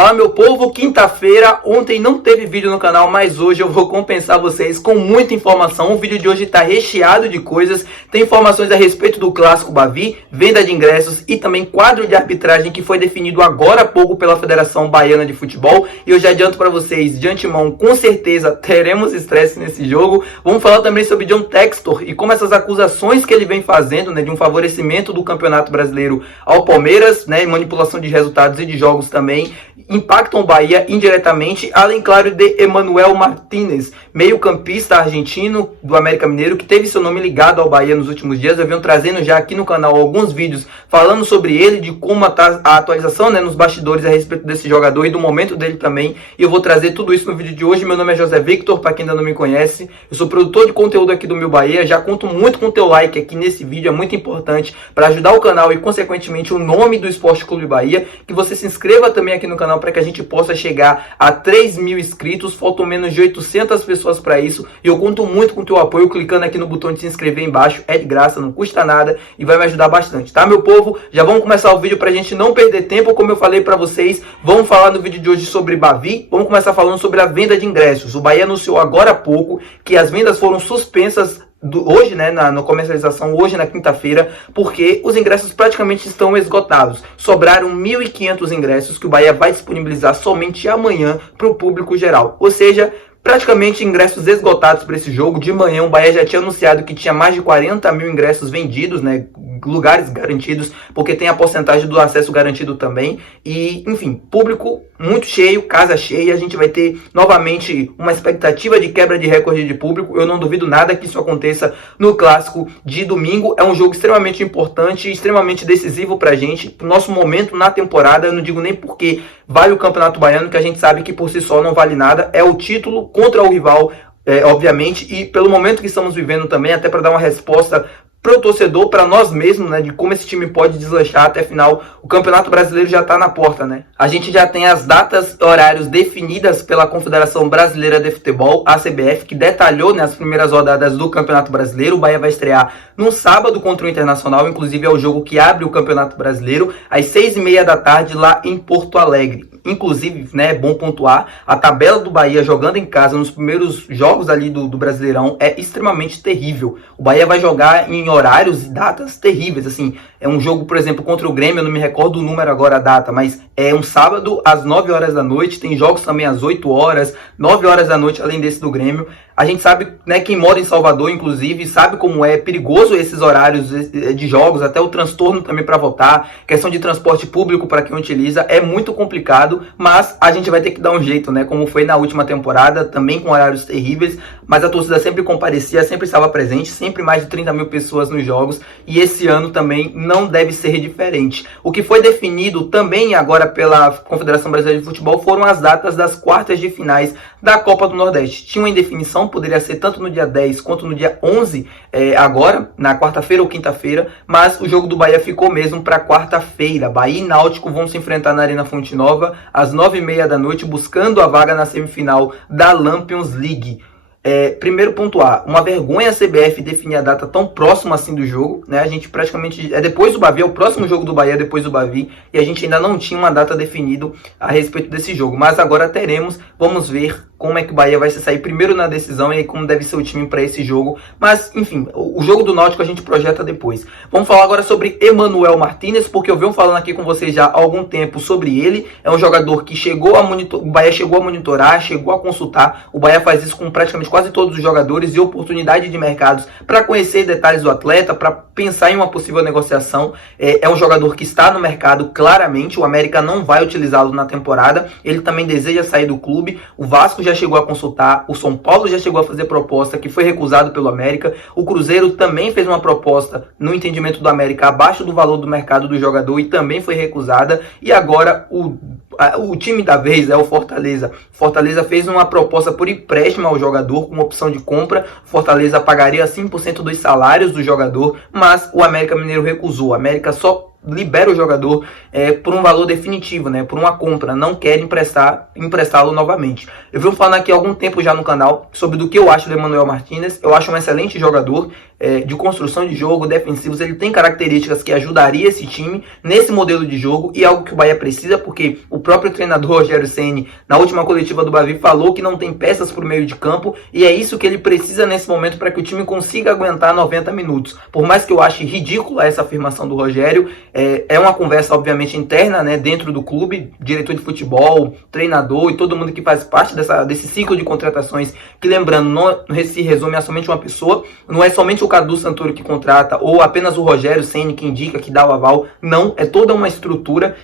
Fala meu povo, quinta-feira, ontem não teve vídeo no canal, mas hoje eu vou compensar vocês com muita informação. O vídeo de hoje está recheado de coisas, tem informações a respeito do clássico Bavi, venda de ingressos e também quadro de arbitragem que foi definido agora há pouco pela Federação Baiana de Futebol. E eu já adianto para vocês, de antemão, com certeza teremos estresse nesse jogo. Vamos falar também sobre John Textor e como essas acusações que ele vem fazendo, de um favorecimento do Campeonato Brasileiro ao Palmeiras, manipulação de resultados e de jogos também, impactam o Bahia indiretamente, além, claro, de Emanuel Martínez, meio-campista argentino do América Mineiro, que teve seu nome ligado ao Bahia nos últimos dias. Eu venho trazendo já aqui no canal alguns vídeos falando sobre ele, de como está a atualização nos bastidores a respeito desse jogador e do momento dele também. E eu vou trazer tudo isso no vídeo de hoje. Meu nome é José Victor, para quem ainda não me conhece. Eu sou produtor de conteúdo aqui do Meu Bahia. Já conto muito com o teu like aqui nesse vídeo, é muito importante para ajudar o canal e, consequentemente, o nome do Esporte Clube Bahia. Que você se inscreva também aqui no canal para que a gente possa chegar a 3.000 inscritos. Faltam menos de 800 pessoas para isso e eu conto muito com o teu apoio clicando aqui no botão de se inscrever embaixo. É de graça, não custa nada e vai me ajudar bastante, tá, meu povo? Já vamos começar o vídeo para a gente não perder tempo. Como eu falei para vocês, vamos falar no vídeo de hoje sobre Bavi. Vamos começar falando sobre a venda de ingressos. O Bahia anunciou agora há pouco que as vendas foram suspensas hoje, na comercialização, hoje na quinta-feira, porque os ingressos praticamente estão esgotados. Sobraram 1.500 ingressos que o Bahia vai disponibilizar somente amanhã para o público geral. Ou seja, praticamente ingressos esgotados para esse jogo. De manhã o Bahia já tinha anunciado que tinha mais de 40.000 ingressos vendidos, lugares garantidos, porque tem a porcentagem do acesso garantido também. E, enfim, público muito cheio, casa cheia. A gente vai ter novamente uma expectativa de quebra de recorde de público. Eu não duvido nada que isso aconteça no clássico de domingo. É um jogo extremamente importante e extremamente decisivo pra gente, pro nosso momento na temporada. Eu não digo nem porque vale o Campeonato Baiano, que a gente sabe que por si só não vale nada. É o título contra o rival, obviamente, e pelo momento que estamos vivendo também, até para dar uma resposta para o torcedor, para nós mesmos, de como esse time pode deslanchar até a final. O Campeonato Brasileiro já está na porta, A gente já tem as datas e horários definidas pela Confederação Brasileira de Futebol, a CBF, que detalhou as primeiras rodadas do Campeonato Brasileiro. O Bahia vai estrear no sábado contra o Internacional, inclusive é o jogo que abre o Campeonato Brasileiro, às 6h30 da tarde, lá em Porto Alegre. Inclusive, é bom pontuar, a tabela do Bahia jogando em casa nos primeiros jogos ali do Brasileirão é extremamente terrível. O Bahia vai jogar em horários e datas terríveis, é um jogo, por exemplo, contra o Grêmio, eu não me recordo o número agora, a data, mas é um sábado às 9 horas da noite, tem jogos também às 8 horas, 9 horas da noite, além desse do Grêmio. A gente sabe, quem mora em Salvador, inclusive, sabe como é perigoso esses horários de jogos, até o transtorno também para votar, questão de transporte público para quem utiliza, é muito complicado, mas a gente vai ter que dar um jeito, como foi na última temporada, também com horários terríveis, mas a torcida sempre comparecia, sempre estava presente, sempre mais de 30.000 pessoas nos jogos, e esse ano também não deve ser diferente. O que foi definido também agora pela Confederação Brasileira de Futebol foram as datas das quartas de finais da Copa do Nordeste. Tinha uma indefinição, poderia ser tanto no dia 10 quanto no dia 11, agora, na quarta-feira ou quinta-feira, mas o jogo do Bahia ficou mesmo para quarta-feira. Bahia e Náutico vão se enfrentar na Arena Fonte Nova, às 9h30 da noite, buscando a vaga na semifinal da Lampions League. Primeiro pontuar, uma vergonha a CBF definir a data tão próxima assim do jogo, A gente praticamente, depois do Bavi, é o próximo jogo do Bahia depois do Bavi, e a gente ainda não tinha uma data definida a respeito desse jogo, mas agora teremos. Vamos ver como é que o Bahia vai se sair primeiro na decisão e como deve ser o time para esse jogo. Mas, enfim, o jogo do Náutico a gente projeta depois. Vamos falar agora sobre Emanuel Martínez, porque eu venho falando aqui com vocês já há algum tempo sobre ele. É um jogador que o Bahia chegou a monitorar, chegou a consultar. O Bahia faz isso com praticamente quase todos os jogadores e oportunidade de mercados para conhecer detalhes do atleta, para pensar em uma possível negociação. É um jogador que está no mercado claramente. O América não vai utilizá-lo na temporada. Ele também deseja sair do clube. O Vasco já chegou a consultar, o São Paulo já chegou a fazer proposta, que foi recusado pelo América. O Cruzeiro também fez uma proposta, no entendimento do América, abaixo do valor do mercado do jogador e também foi recusada. E agora o time da vez é o Fortaleza. Fortaleza fez uma proposta por empréstimo ao jogador com opção de compra. Fortaleza pagaria 5% dos salários do jogador, mas o América Mineiro recusou. O América só libera o jogador por um valor definitivo, né, por uma compra, não quer emprestá-lo novamente. Eu venho falando aqui há algum tempo já no canal sobre do que eu acho do Emmanuel Martinez. Eu acho um excelente jogador de construção de jogo, defensivos. Ele tem características que ajudaria esse time nesse modelo de jogo e algo que o Bahia precisa, porque o próprio treinador Rogério Ceni, na última coletiva do Bavi, falou que não tem peças para o meio de campo, e é isso que ele precisa nesse momento para que o time consiga aguentar 90 minutos. Por mais que eu ache ridícula essa afirmação do Rogério, é uma conversa obviamente interna, né, dentro do clube, diretor de futebol, treinador e todo mundo que faz parte desse ciclo de contratações, que, lembrando, não se resume a somente uma pessoa, não é somente o Cadu Santoro que contrata, ou apenas o Rogério Ceni que indica, que dá o aval. Não, é toda uma estrutura.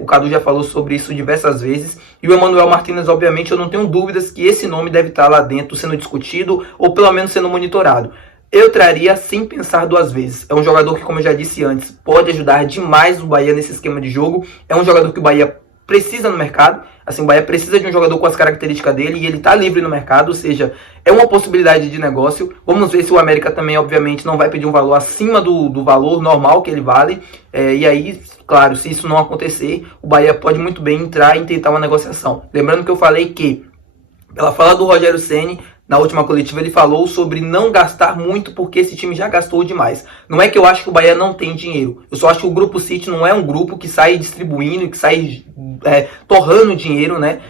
O Cadu já falou sobre isso diversas vezes. E o Emmanuel Martinez, obviamente, eu não tenho dúvidas que esse nome deve estar lá dentro sendo discutido, ou pelo menos sendo monitorado. Eu traria sem pensar duas vezes. É um jogador que, como eu já disse antes, pode ajudar demais o Bahia nesse esquema de jogo. É um jogador que o Bahia precisa no mercado. Assim, o Bahia precisa de um jogador com as características dele e ele está livre no mercado, ou seja, é uma possibilidade de negócio. Vamos ver se o América também, obviamente, não vai pedir um valor acima do valor normal que ele vale. E aí, claro, se isso não acontecer, o Bahia pode muito bem entrar e tentar uma negociação. Lembrando que eu falei que, pela fala do Rogério Ceni, na última coletiva ele falou sobre não gastar muito porque esse time já gastou demais. Não é que eu acho que o Bahia não tem dinheiro. Eu só acho que o Grupo City não é um grupo que sai distribuindo, que sai torrando dinheiro, né,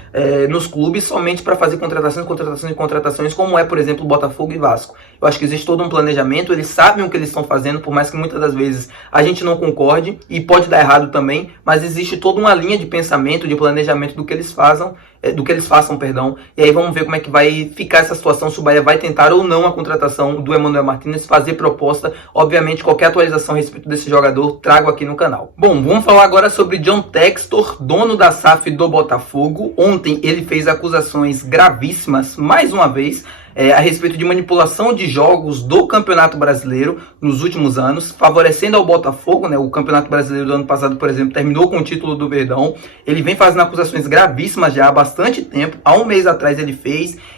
nos clubes somente para fazer contratações, como é, por exemplo, Botafogo e Vasco. Eu acho que existe todo um planejamento, eles sabem o que eles estão fazendo, por mais que muitas das vezes a gente não concorde, e pode dar errado também, mas existe toda uma linha de pensamento, de planejamento do que eles façam, e aí vamos ver como é que vai ficar essa situação, se o Bahia vai tentar ou não a contratação do Emmanuel Martinez, fazer proposta. Obviamente, qualquer atualização a respeito desse jogador, trago aqui no canal. Bom, vamos falar agora sobre John Textor, dono da SAF do Botafogo. Ontem ele fez acusações gravíssimas, mais uma vez, a respeito de manipulação de jogos do Campeonato Brasileiro nos últimos anos, favorecendo ao Botafogo, né? O Campeonato Brasileiro do ano passado, por exemplo, terminou com o título do Verdão. Ele vem fazendo acusações gravíssimas já há bastante tempo. Há um mês atrás ele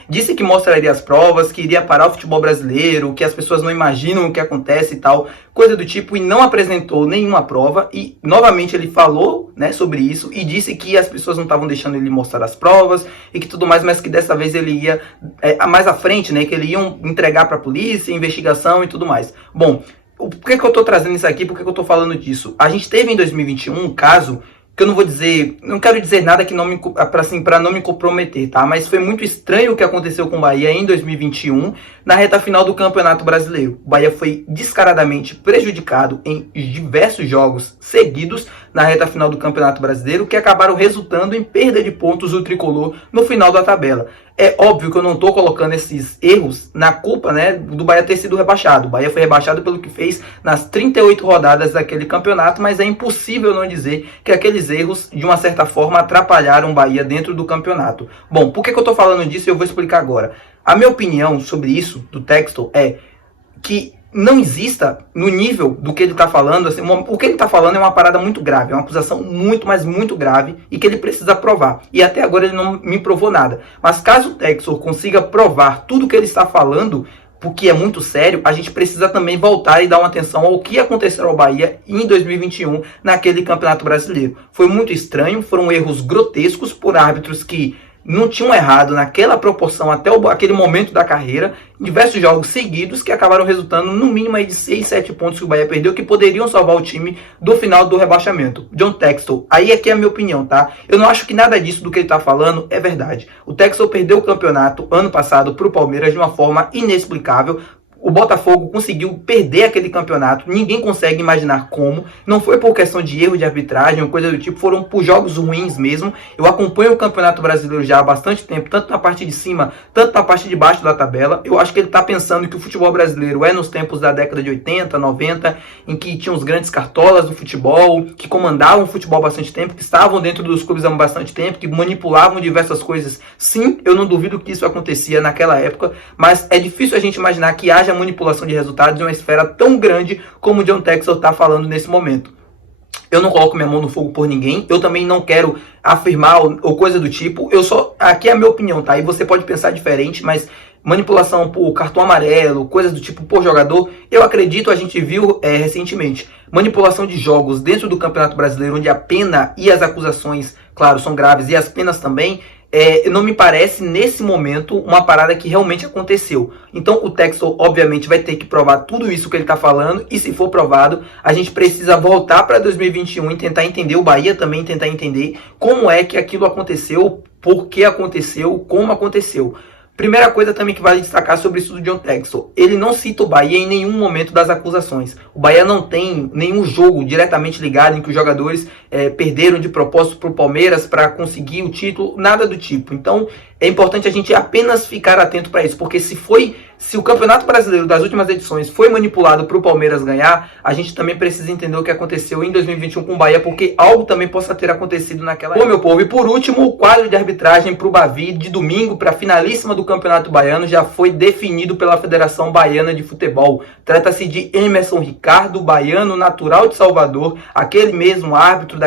disse que mostraria as provas, que iria parar o futebol brasileiro, que as pessoas não imaginam o que acontece e tal, coisa do tipo, e não apresentou nenhuma prova. E novamente ele falou, né, sobre isso e disse que as pessoas não estavam deixando ele mostrar as provas e que tudo mais, mas que dessa vez ele ia mais à frente, né, que ele ia entregar para a polícia, investigação e tudo mais. Bom, por que eu estou trazendo isso aqui? Por que eu estou falando disso? A gente teve em 2021 um caso que eu não quero dizer nada que para não me comprometer, tá? Mas foi muito estranho o que aconteceu com o Bahia em 2021, na reta final do Campeonato Brasileiro. O Bahia foi descaradamente prejudicado em diversos jogos seguidos na reta final do Campeonato Brasileiro, que acabaram resultando em perda de pontos do tricolor no final da tabela. É óbvio que eu não estou colocando esses erros na culpa, né, do Bahia ter sido rebaixado. O Bahia foi rebaixado pelo que fez nas 38 rodadas daquele campeonato, mas é impossível não dizer que aqueles erros, de uma certa forma, atrapalharam o Bahia dentro do campeonato. Bom, por que eu estou falando disso? Eu vou explicar agora. A minha opinião sobre isso, do Textor, é que não exista no nível do que ele está falando, assim, o que ele está falando é uma parada muito grave, é uma acusação muito, mas muito grave e que ele precisa provar. E até agora ele não me provou nada. Mas caso o Textor consiga provar tudo o que ele está falando, porque é muito sério, a gente precisa também voltar e dar uma atenção ao que aconteceu ao Bahia em 2021 naquele Campeonato Brasileiro. Foi muito estranho, foram erros grotescos por árbitros que não tinham errado naquela proporção até aquele momento da carreira, diversos jogos seguidos que acabaram resultando no mínimo aí de 6, 7 pontos que o Bahia perdeu, que poderiam salvar o time do final do rebaixamento. John Textor, aí aqui é a minha opinião, tá? Eu não acho que nada disso do que ele tá falando é verdade. O Textor perdeu o campeonato ano passado pro Palmeiras de uma forma inexplicável. O Botafogo conseguiu perder aquele campeonato, ninguém consegue imaginar como. Não foi por questão de erro de arbitragem ou coisa do tipo, foram por jogos ruins mesmo. Eu acompanho o Campeonato Brasileiro já há bastante tempo, tanto na parte de cima, tanto na parte de baixo da tabela. Eu acho que ele está pensando que o futebol brasileiro é nos tempos da década de 80, 90, em que tinham os grandes cartolas do futebol, que comandavam o futebol há bastante tempo, que estavam dentro dos clubes há bastante tempo, que manipulavam diversas coisas. Sim, eu não duvido que isso acontecia naquela época, mas é difícil a gente imaginar que haja manipulação de resultados em uma esfera tão grande como o John Textor está falando nesse momento. Eu não coloco minha mão no fogo por ninguém, eu também não quero afirmar ou coisa do tipo, aqui é a minha opinião, tá? E você pode pensar diferente, mas manipulação por cartão amarelo, coisas do tipo por jogador, eu acredito, a gente viu recentemente, manipulação de jogos dentro do Campeonato Brasileiro, onde a pena e as acusações, claro, são graves, e as penas também, não me parece, nesse momento, uma parada que realmente aconteceu. Então o Textor, obviamente, vai ter que provar tudo isso que ele está falando, e se for provado, a gente precisa voltar para 2021 e tentar entender, o Bahia também tentar entender como é que aquilo aconteceu, por que aconteceu, como aconteceu. Primeira coisa também que vale destacar sobre isso do John Textor, ele não cita o Bahia em nenhum momento das acusações. O Bahia não tem nenhum jogo diretamente ligado em que os jogadores perderam de propósito para o Palmeiras para conseguir o título, nada do tipo. Então é importante a gente apenas ficar atento para isso, porque se o Campeonato Brasileiro das últimas edições foi manipulado para o Palmeiras ganhar, a gente também precisa entender o que aconteceu em 2021 com o Bahia, porque algo também possa ter acontecido naquela época. Bom, meu povo, e por último, o quadro de arbitragem para o Bavi de domingo para a finalíssima do Campeonato Baiano já foi definido pela Federação Baiana de Futebol. Trata-se de Emerson Ricardo, baiano natural de Salvador, aquele mesmo árbitro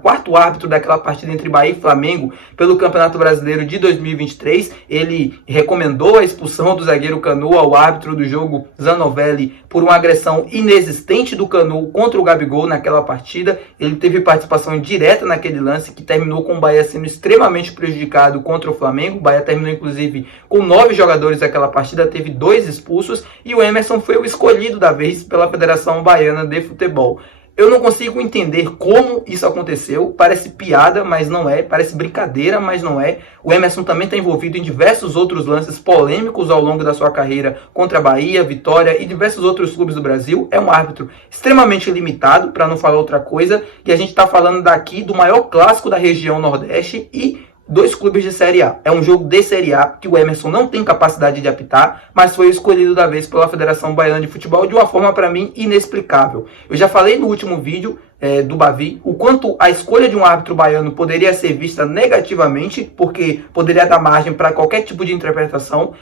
quarto árbitro daquela partida entre Bahia e Flamengo pelo Campeonato Brasileiro de 2023. Ele recomendou a expulsão do zagueiro Canu ao árbitro do jogo Zanovelli por uma agressão inexistente do Canu contra o Gabigol naquela partida. Ele teve participação direta naquele lance que terminou com o Bahia sendo extremamente prejudicado contra o Flamengo. O Bahia terminou inclusive com 9 jogadores naquela partida, teve 2 expulsos e o Emerson foi o escolhido da vez pela Federação Baiana de Futebol. Eu não consigo entender como isso aconteceu, parece piada, mas não é, parece brincadeira, mas não é. O Emerson também está envolvido em diversos outros lances polêmicos ao longo da sua carreira contra a Bahia, Vitória e diversos outros clubes do Brasil. É um árbitro extremamente limitado, para não falar outra coisa, e a gente está falando daqui do maior clássico da região Nordeste e 2 clubes de Série A. É um jogo de Série A que o Emerson não tem capacidade de apitar, mas foi escolhido da vez pela Federação Baiana de Futebol de uma forma, para mim, inexplicável. Eu já falei no último vídeo do Bavi o quanto a escolha de um árbitro baiano poderia ser vista negativamente, porque poderia dar margem para qualquer tipo de interpretação.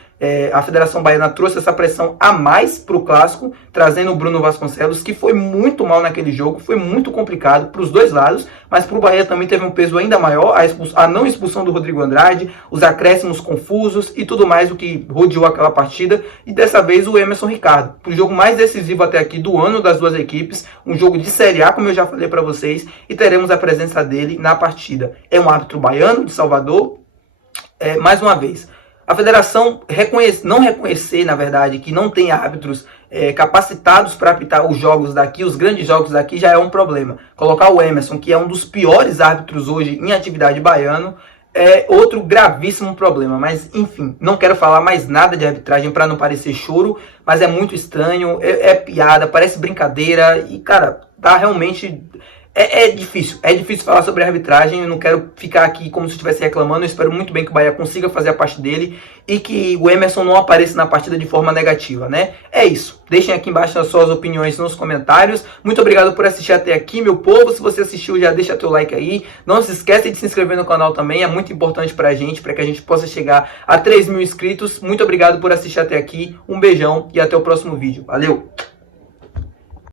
A Federação Baiana trouxe essa pressão a mais para o Clássico, trazendo o Bruno Vasconcelos, que foi muito mal naquele jogo, foi muito complicado para os dois lados, mas para o Bahia também teve um peso ainda maior, a não expulsão do Rodrigo Andrade, os acréscimos confusos e tudo mais o que rodeou aquela partida, e dessa vez o Emerson Ricardo, para o jogo mais decisivo até aqui do ano das duas equipes, um jogo de Série A, como eu já falei para vocês, e teremos a presença dele na partida. É um árbitro baiano de Salvador. Mais uma vez, a federação não reconhecer, na verdade, que não tem árbitros capacitados para apitar os jogos daqui, os grandes jogos daqui, já é um problema. Colocar o Emerson, que é um dos piores árbitros hoje em atividade baiano, é outro gravíssimo problema. Mas, enfim, não quero falar mais nada de arbitragem para não parecer choro, mas é muito estranho, é piada, parece brincadeira e, cara, tá realmente... É difícil falar sobre arbitragem. Eu não quero ficar aqui como se estivesse reclamando. Eu espero muito bem que o Bahia consiga fazer a parte dele e que o Emerson não apareça na partida de forma negativa, né? É isso. Deixem aqui embaixo as suas opiniões nos comentários. Muito obrigado por assistir até aqui, meu povo. Se você assistiu, já deixa teu like aí. Não se esqueça de se inscrever no canal também. É muito importante pra gente, para que a gente possa chegar a 3.000 inscritos. Muito obrigado por assistir até aqui. Um beijão e até o próximo vídeo. Valeu!